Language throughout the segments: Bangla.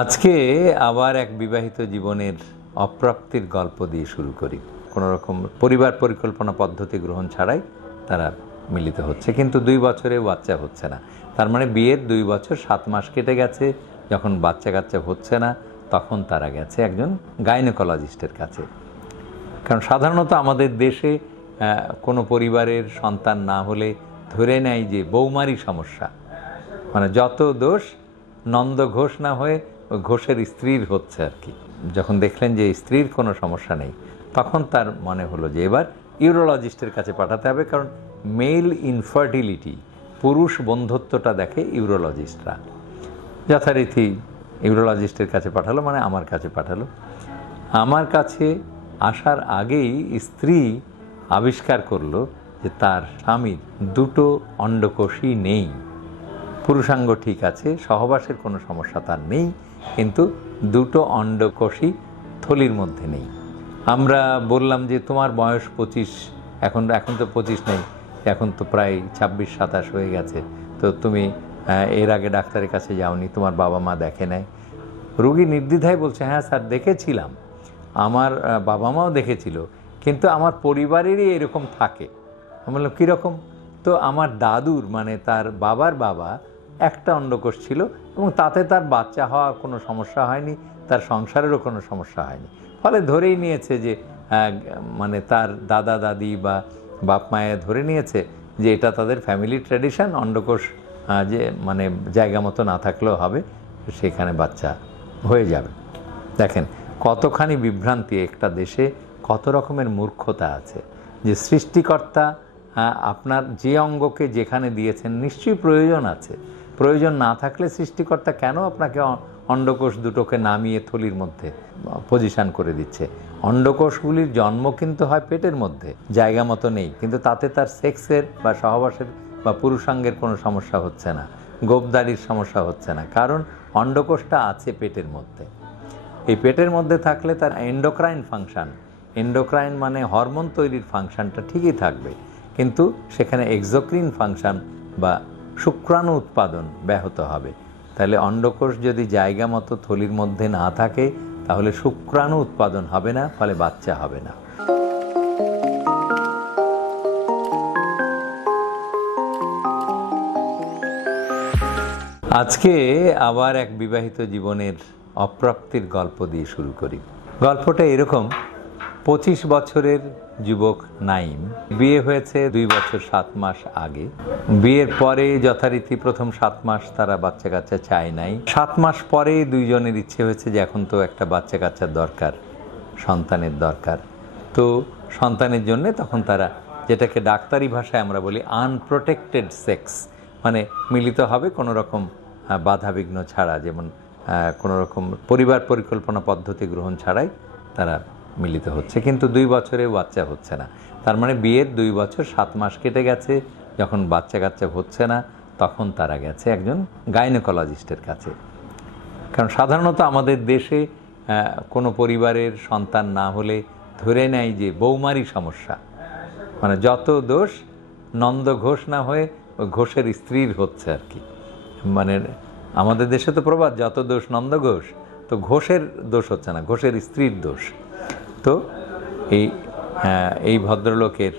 আজকে আবার এক বিবাহিত জীবনের অপ্রাপ্তির গল্প দিয়ে শুরু করি। কোনো রকম পরিবার পরিকল্পনা পদ্ধতি গ্রহণ ছাড়াই তারা মিলিত হচ্ছে। কিন্তু দুই বছরে বাচ্চা হচ্ছে না। তার মানে বিয়ের দুই বছর সাত মাস কেটে গেছে। যখন বাচ্চা কাচ্চা হচ্ছে না, তখন তারা গেছে একজন গাইনোকোলজিস্টের কাছে। কারণ সাধারণত আমাদের দেশে কোনো পরিবারের সন্তান না হলে ধরে নেয় যে বৌমারই সমস্যা। মানে যত দোষ নন্দ ঘোষ না হয়ে ঘোষের স্ত্রীর হচ্ছে আর কি। যখন দেখলেন যে স্ত্রীর কোনো সমস্যা নেই, তখন তার মনে হলো যে এবার ইউরোলজিস্টের কাছে পাঠাতে হবে, কারণ মেল ইনফার্টিলিটি, পুরুষ বন্ধুত্বটা দেখে ইউরোলজিস্টরা। যথারীতি ইউরোলজিস্টের কাছে পাঠালো মানে আমার কাছে পাঠালো। আমার কাছে আসার আগেই স্ত্রী আবিষ্কার করল যে তার স্বামীর দুটো অন্ডকোষই নেই। পুরুষাঙ্গ ঠিক আছে, সহবাসের কোনো সমস্যা তার নেই কিন্তু দুটো অন্ডকোষই থলির মধ্যে নেই। আমরা বললাম যে তোমার বয়স পঁচিশ, এখন এখন তো পঁচিশ নেই, এখন তো প্রায় ছাব্বিশ, সাতাশ হয়ে গেছে। তো তুমি এর আগে ডাক্তারের কাছে যাওনি, তোমার বাবা মা দেখে নেয় রুগী নির্দ্বিধায় বলছে হ্যাঁ স্যার, দেখেছিলাম। আমার বাবা মাও দেখেছিল, কিন্তু আমার পরিবারেরই এরকম থাকে। আমি বললাম কীরকম তো আমার দাদুর মানে তার বাবার বাবা একটা অন্ডকোষ ছিল এবং তাতে তার বাচ্চা হওয়ার কোনো সমস্যা হয়নি, তার সংসারেরও কোনো সমস্যা হয়নি। ফলে ধরেই নিয়েছে যে মানে তার দাদা, দাদি বা বাপ মায়ে ধরে নিয়েছে যে, এটা তাদের ফ্যামিলি ট্র্যাডিশন অন্ডকোষ যে মানে জায়গা মতো না থাকলেও হবে, সেখানে বাচ্চা হয়ে যাবে। দেখেন, কতখানি বিভ্রান্তি একটা দেশে, কত রকমের মূর্খতা আছে। যে সৃষ্টিকর্তা আপনার যে অঙ্গকে যেখানে দিয়েছেন, নিশ্চয়ই প্রয়োজন আছে। প্রয়োজন না থাকলে সৃষ্টিকর্তা কেন আপনাকে অন্ডকোষ দুটোকে নামিয়ে থলির মধ্যে পজিশন করে দিচ্ছে? অন্ডকোষগুলির জন্ম কিন্তু হয় পেটের মধ্যে, জায়গা মতো নেই, কিন্তু তাতে তার সেক্সের বা সহবাসের বা পুরুষাঙ্গের কোনো সমস্যা হচ্ছে না, গোপদারির সমস্যা হচ্ছে না, কারণ অন্ডকোষটা আছে পেটের মধ্যে। এই পেটের মধ্যে থাকলে তার এন্ডোক্রাইন ফাংশান এন্ডোক্রাইন মানে হরমোন তৈরির ফাংশনটা ঠিকই থাকবে, কিন্তু সেখানে এক্সোক্রিন ফাংশন বা শুক্রাণু উৎপাদন ব্যাহত হবে। তাহলে অন্ডকোষ যদি জায়গা মতো থলির মধ্যে না থাকে, তাহলে শুক্রাণু উৎপাদন হবে না, ফলে বাচ্চা হবে না। আজকে আবার এক বিবাহিত জীবনের অপ্রাপ্তির গল্প দিয়ে শুরু করি। গল্পটা এরকম পঁচিশ বছরের যুবক নাইম। বিয়ে হয়েছে দুই বছর সাত মাস আগে। বিয়ের পরে যথারীতি প্রথম সাত মাস তারা বাচ্চা কাচ্চা চায় নাই। সাত মাস পরে দুইজনের ইচ্ছে হয়েছে যে এখন তো একটা বাচ্চা কাচ্চার দরকার, সন্তানের দরকার। তো সন্তানের জন্য তখন তারা যেটাকে ডাক্তারি ভাষায় আমরা বলি আনপ্রোটেক্টেড সেক্স মানে মিলিত হবে কোনো রকম বাধাবিঘ্ন ছাড়া। যেমন কোনো রকম পরিবার পরিকল্পনা পদ্ধতি গ্রহণ ছাড়াই তারা মিলিত হচ্ছে। কিন্তু দুই বছরে বাচ্চা হচ্ছে না। তার মানে বিয়ের দুই বছর সাত মাস কেটে গেছে। যখন বাচ্চা কাচ্চা হচ্ছে না, তখন তারা গেছে একজন গাইনোকোলজিস্টের কাছে। কারণ সাধারণত আমাদের দেশে কোনো পরিবারের সন্তান না হলে ধরে নেয় যে বৌমারই সমস্যা। মানে যত দোষ নন্দ ঘোষ না হয়ে ঘোষের স্ত্রীর হচ্ছে আর কি। মানে আমাদের দেশে তো প্রবাদ, যত দোষ নন্দ ঘোষ, তো ঘোষের দোষ হচ্ছে না, ঘোষের স্ত্রীর দোষ। তো এই এই ভদ্রলোকের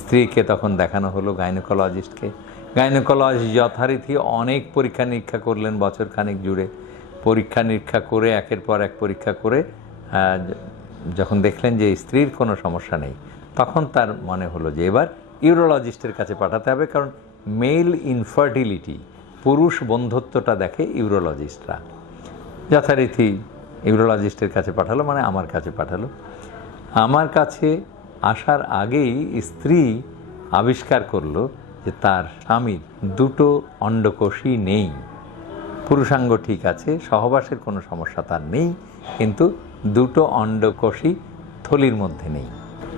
স্ত্রীকে তখন দেখানো হলো, গাইনোকোলজিস্টকে। গাইনোকোলজিস্ট যথারীতি অনেক পরীক্ষা নিরীক্ষা করলেন বছর খানিক জুড়ে। পরীক্ষা নিরীক্ষা করে, একের পর এক পরীক্ষা করে যখন দেখলেন যে স্ত্রীর কোনো সমস্যা নেই, তখন তার মনে হলো যে এবার ইউরোলজিস্টের কাছে পাঠাতে হবে, কারণ মেল ইনফার্টিলিটি, পুরুষ বন্ধুত্বটা দেখে ইউরোলজিস্টরা। যথারীতি ইউরোলজিস্টের কাছে পাঠালো মানে আমার কাছে পাঠালো। আমার কাছে আসার আগেই স্ত্রী আবিষ্কার করল যে তার স্বামীর দুটো অন্ডকোষই নেই। পুরুষাঙ্গ ঠিক আছে, সহবাসের কোনো সমস্যা তার নেই, কিন্তু দুটো অন্ডকোষই থলির মধ্যে নেই।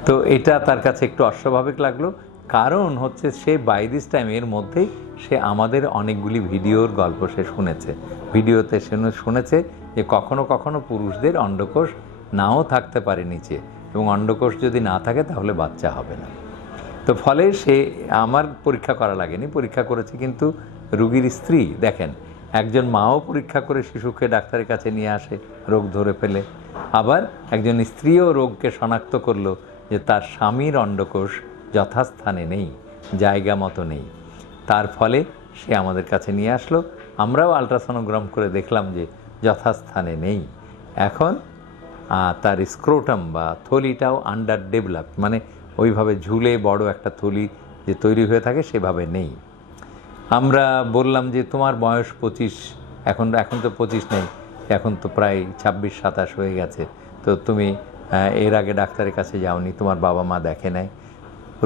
তো এটা তার কাছে একটু অস্বাভাবিক লাগল কারণ হচ্ছে সে বাই দিস টাইম এর মধ্যেই সে আমাদের অনেকগুলি ভিডিওর গল্প সে শুনেছে। ভিডিওতে সে শুনেছে যে কখনো কখনো পুরুষদের অন্ডকোষ নাও থাকতে পারে নিচে এবং অন্ডকোষ যদি না থাকে তাহলে বাচ্চা হবে না। তো ফলে সে আমার পরীক্ষা করা লাগেনি, পরীক্ষা করেছে কিন্তু রুগীর স্ত্রী। দেখেন, একজন মাও পরীক্ষা করে শিশুকে ডাক্তারের কাছে নিয়ে আসে, রোগ ধরে ফেলে। আবার একজন স্ত্রীও রোগকে শনাক্ত করল যে তার স্বামীর অন্ডকোষ যথাস্থানে নেই, জায়গা মতো নেই। তার ফলে সে আমাদের কাছে নিয়ে আসলো। আমরাও আলট্রাসোনোগ্রাম করে দেখলাম যে যথাস্থানে নেই। এখন তার স্ক্রোটাম বা থলিটাও আন্ডার ডেভেলপ মানে ওইভাবে ঝুলে বড় একটা থলি যে তৈরি হয়ে থাকে সেভাবে নেই। আমরা বললাম যে, তোমার বয়স পঁচিশ, এখন এখন তো পঁচিশ নেই, এখন তো প্রায় ছাব্বিশ, সাতাশ হয়ে গেছে। তো তুমি এর আগে ডাক্তারের কাছে যাওনি, তোমার বাবা মা দেখে নাই।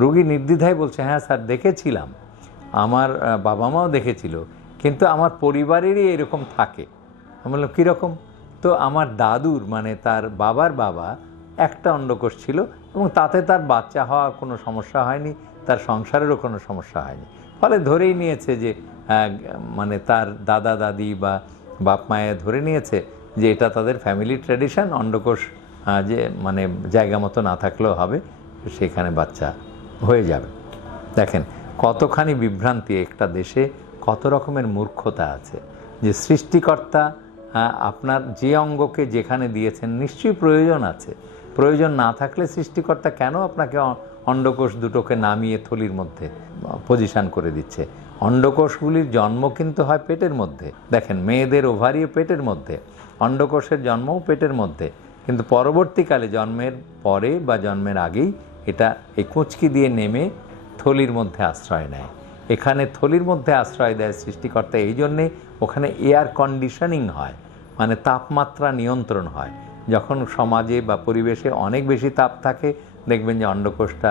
রুগী নির্দ্বিধায় বলছে হ্যাঁ স্যার, দেখেছিলাম। আমার বাবা মাও দেখেছিল, কিন্তু আমার পরিবারেরই এরকম থাকে। আমি বললাম কীরকম তো আমার দাদুর মানে তার বাবার বাবা একটা অন্ডকোষ ছিল এবং তাতে তার বাচ্চা হওয়ার কোনো সমস্যা হয়নি, তার সংসারেরও কোনো সমস্যা হয়নি। ফলে ধরেই নিয়েছে যে মানে তার দাদা, দাদি বা বাপ মায়ে ধরে নিয়েছে যে, এটা তাদের ফ্যামিলি ট্র্যাডিশন, অন্ডকোষ যে মানে জায়গা মতো না থাকলেও হবে, সেখানে বাচ্চা হয়ে যাবে। দেখেন, কতখানি বিভ্রান্তি একটা দেশে, কত রকমের মূর্খতা আছে। যে সৃষ্টিকর্তা আপনার যে অঙ্গকে যেখানে দিয়েছেন নিশ্চয়ই প্রয়োজন আছে। প্রয়োজন না থাকলে সৃষ্টিকর্তা কেন আপনাকে অন্ডকোষ দুটোকে নামিয়ে থলির মধ্যে পজিশন করে দিচ্ছে? অন্ডকোষগুলির জন্ম কিন্তু হয় পেটের মধ্যে। দেখেন, মেয়েদের ওভারিও পেটের মধ্যে, অন্ডকোষের জন্মও পেটের মধ্যে। কিন্তু পরবর্তীকালে জন্মের পরে বা জন্মের আগেই এটা এই কুঁচকি দিয়ে নেমে থলির মধ্যে আশ্রয় নেয়। এখানে থলির মধ্যে আশ্রয় দেয় সৃষ্টিকর্তা। এই জন্যে ওখানে এয়ার কন্ডিশনিং হয় মানে তাপমাত্রা নিয়ন্ত্রণ হয়। যখন সমাজে বা পরিবেশে অনেক বেশি তাপ থাকে, দেখবেন যে অন্ডকোষটা,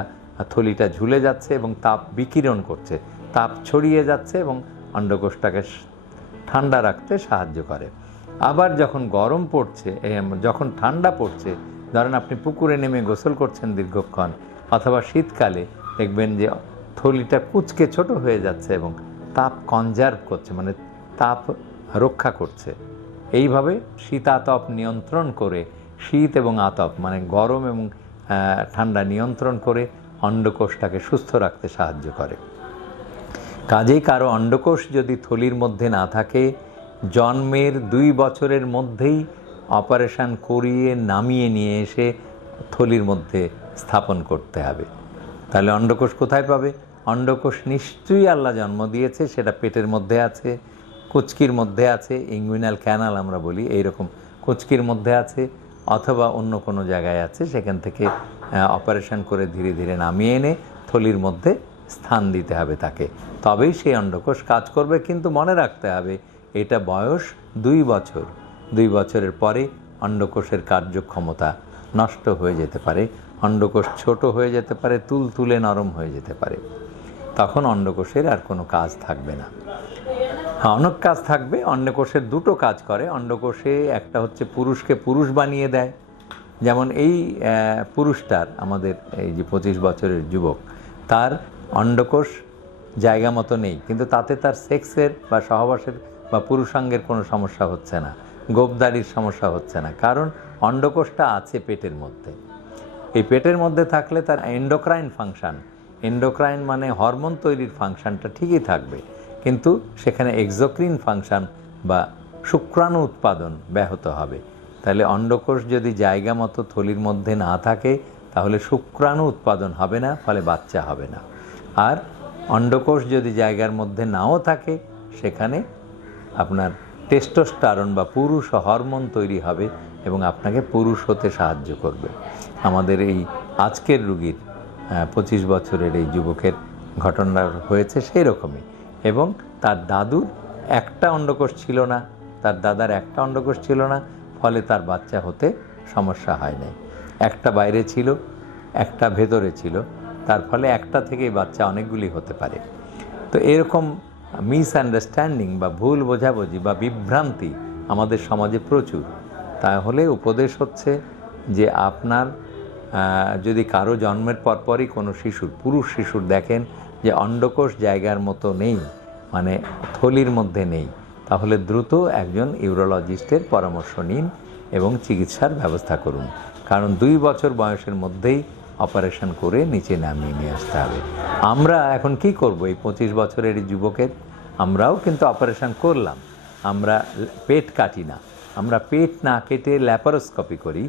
থলিটা ঝুলে যাচ্ছে এবং তাপ বিকিরণ করছে। তাপ ছড়িয়ে যাচ্ছে এবং অন্ডকোষটাকে ঠান্ডা রাখতে সাহায্য করে। আবার যখন গরম পড়ছে যখন ঠান্ডা পড়ছে ধরেন আপনি পুকুরে নেমে গোসল করছেন দীর্ঘক্ষণ, অথবা শীতকালে দেখবেন যে থলিটা কুচকে ছোট হয়ে যাচ্ছে এবং তাপ কনজার্ভ করছে মানে তাপ রক্ষা করছে। এইভাবে শীতাতপ নিয়ন্ত্রণ করে, শীত এবং আতপ মানে গরম এবং ঠান্ডা নিয়ন্ত্রণ করে অন্ডকোষটাকে সুস্থ রাখতে সাহায্য করে। কাজেই কারও অন্ডকোষ যদি থলির মধ্যে না থাকে, জন্মের দুই বছরের মধ্যেই অপারেশন করিয়ে নামিয়ে নিয়ে এসে থলির মধ্যে স্থাপন করতে হবে। তাহলে অন্ডকোষ কোথায় পাবে? অন্ডকোষ নিশ্চয়ই আল্লাহ জন্ম দিয়েছে, সেটা পেটের মধ্যে আছে, কুচকির মধ্যে আছে ইংগুইনাল ক্যানাল আমরা বলি, এইরকম কুচকির মধ্যে আছে, অথবা অন্য কোনো জায়গায় আছে, সেখান থেকে অপারেশন করে ধীরে ধীরে নামিয়ে এনে থলির মধ্যে স্থান দিতে হবে তাকে। তবেই সেই অন্ডকোষ কাজ করবে, কিন্তু মনে রাখতে হবে, এটা বয়স দুই বছর। দুই বছরের পরে অন্ডকোষের কার্যক্ষমতা নষ্ট হয়ে যেতে পারে, অন্ডকোষ ছোট হয়ে যেতে পারে তুল তুলে নরম হয়ে যেতে পারে। তখন অন্ডকোষের আর কোনো কাজ থাকবে না। হ্যাঁ অনেক কাজ থাকবে, অন্ডকোষের দুটো কাজ করে। অন্ডকোষে একটা হচ্ছে পুরুষকে পুরুষ বানিয়ে দেয়। যেমন এই পুরুষটার আমাদের এই যে পঁচিশ বছরের যুবক, তার অন্ডকোষ জায়গা মতো নেই, কিন্তু তাতে তার সেক্সের বা সহবাসের বা পুরুষাঙ্গের কোনো সমস্যা হচ্ছে না। গোপদারির সমস্যা হচ্ছে না। কারণ অন্ডকোষটা আছে পেটের মধ্যে। এই পেটের মধ্যে থাকলে তার এন্ডোক্রাইন ফাংশান এন্ডোক্রাইন মানে হরমোন তৈরির ফাংশনটা ঠিকই থাকবে। কিন্তু সেখানে এক্সোক্রিন ফাংশান বা শুক্রাণু উৎপাদন ব্যাহত হবে। তাহলে অন্ডকোষ যদি জায়গা মতো থলির মধ্যে না থাকে, তাহলে শুক্রাণু উৎপাদন হবে না, ফলে বাচ্চা হবে না। আর অন্ডকোষ যদি জায়গার মধ্যে নাও থাকে, সেখানে আপনার টেস্টোস্টারন বা পুরুষ হরমোন তৈরি হবে এবং আপনাকে পুরুষ হতে সাহায্য করবে। আমাদের এই আজকের রুগীর পঁচিশ বছরের এই যুবকের ঘটনা হয়েছে সেই রকমই এবং তার দাদুর একটা অন্ডকোষ ছিল না, তার দাদার একটা অন্ডকোষ ছিল না, ফলে তার বাচ্চা হতে সমস্যা হয় নাই। একটা বাইরে ছিল, একটা ভেতরে ছিল, তার ফলে একটা থেকেই বাচ্চা অনেকগুলি হতে পারে। তো এরকম মিসআন্ডারস্ট্যান্ডিং বা ভুল বোঝাবুঝি বা বিভ্রান্তি আমাদের সমাজে প্রচুর। তাহলে উপদেশ হচ্ছে যে আপনার যদি কারও জন্মের পরপরই কোনো শিশুর, পুরুষ শিশুর দেখেন যে অন্ডকোষ জায়গার মতো নেই মানে থলির মধ্যে নেই, তাহলে দ্রুত একজন ইউরোলজিস্টের পরামর্শ নিন এবং চিকিৎসার ব্যবস্থা করুন। কারণ দুই বছর বয়সের মধ্যেই অপারেশন করে নিচে নামিয়ে নিয়ে আসতে হবে। আমরা এখন কি করব? এই পঁচিশ বছরের যুবকের আমরাও কিন্তু অপারেশন করলাম। আমরা পেট কাটি না। আমরা পেট না কেটে ল্যাপারোস্কপি করি।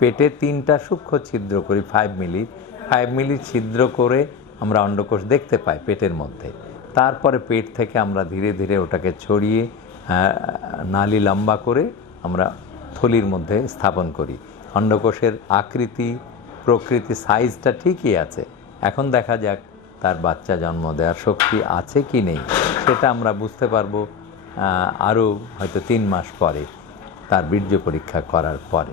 পেটে তিনটা সূক্ষ্ম ছিদ্র করি ফাইভ মিলি ফাইভ মিলি ছিদ্র করে আমরা অন্ডকোষ দেখতে পাই পেটের মধ্যে। তারপরে পেট থেকে আমরা ধীরে ধীরে ওটাকে ছড়িয়ে নালি লম্বা করে আমরা থলির মধ্যে স্থাপন করি। অন্ডকোষের আকৃতি প্রকৃতি সাইজটা ঠিকই আছে। এখন দেখা যাক তার বাচ্চা জন্ম দেওয়ার শক্তি আছে কি নেই। সেটা আমরা বুঝতে পারব আরও হয়তো তিন মাস পরে, তার বীর্য পরীক্ষা করার পরে।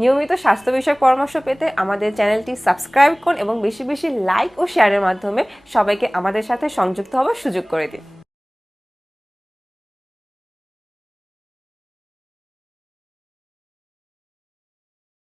নিয়মিত স্বাস্থ্য বিষয়ক পরামর্শ পেতে আমাদের চ্যানেলটি সাবস্ক্রাইব করুন এবং বেশি বেশি লাইক ও শেয়ারের মাধ্যমে সবাইকে আমাদের সাথে সংযুক্ত হওয়ার সুযোগ করে দিন।